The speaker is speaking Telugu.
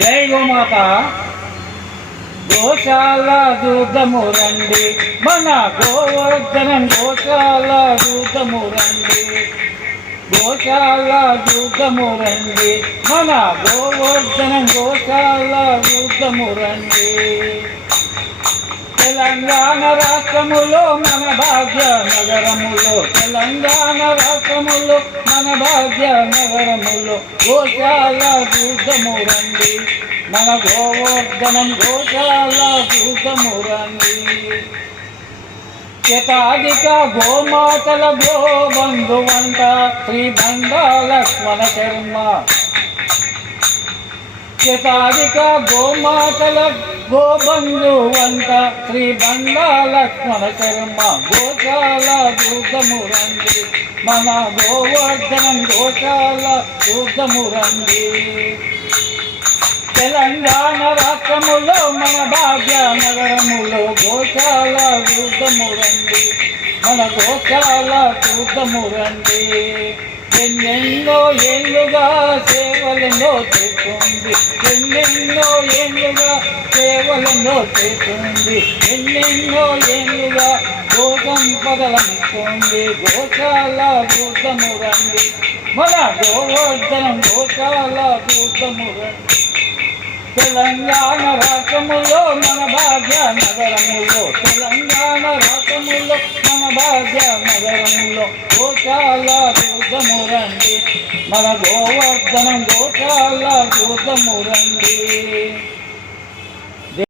జై గోమాత. గోశాల చూద్దాము రండి, మన గోవర్ధనం గోశాల చూద్దాము రండి. గోశాల చూద్దాము రండి, మన గోవర్ధనం గోశాల చూద్దాము రండి. తెలంగాణ రాష్ట్రములో మన భాగ్య నగరములో, తెలంగాణ రాష్ట్రములో మన భాగ్య నగరములో గోశాల చూద్దాము రండి, మన గోవర్ధనం గోశాల చూద్దాము రండి. శతాధిక గోమాతల గోబంధువంట శ్రీ బండా లక్ష్మణ శర్మ. శతాధిక గోమాతల గోబంధువంట శ్రీ బండా లక్ష్మణ శర్మ. గోశాల చూద్దాము రండి, మన గోవర్ధనం గోశాల చూద్దాము రండి. తెలంగాణ రాష్ట్రములో మన భాగ్య నగరములో గోశాల చూద్దాము రండి, మన గోశాల చూద్దాము రండి. ఎన్నెన్నో ఏళ్ళుగా సేవలను చేస్తుంది, ఎన్నెన్నో ఏళ్ళుగా సేవలను చేస్తుంది, ఎన్నెన్నో ఏళ్ళుగా గోసంపదలనిస్తుంది. గోశాల చూద్దాము రండి, మన గోవర్ధనం గోశాల చూద్దాము రండి. తెలంగాణ రాష్ట్రములో మన భాగ్య నగరములో, తెలంగాణ రాష్ట్రములో మన భాగ్య నగరములో గోశాల చూద్దాము రండి, మన గోవర్ధనం గోశాల చూద్దాము రండి.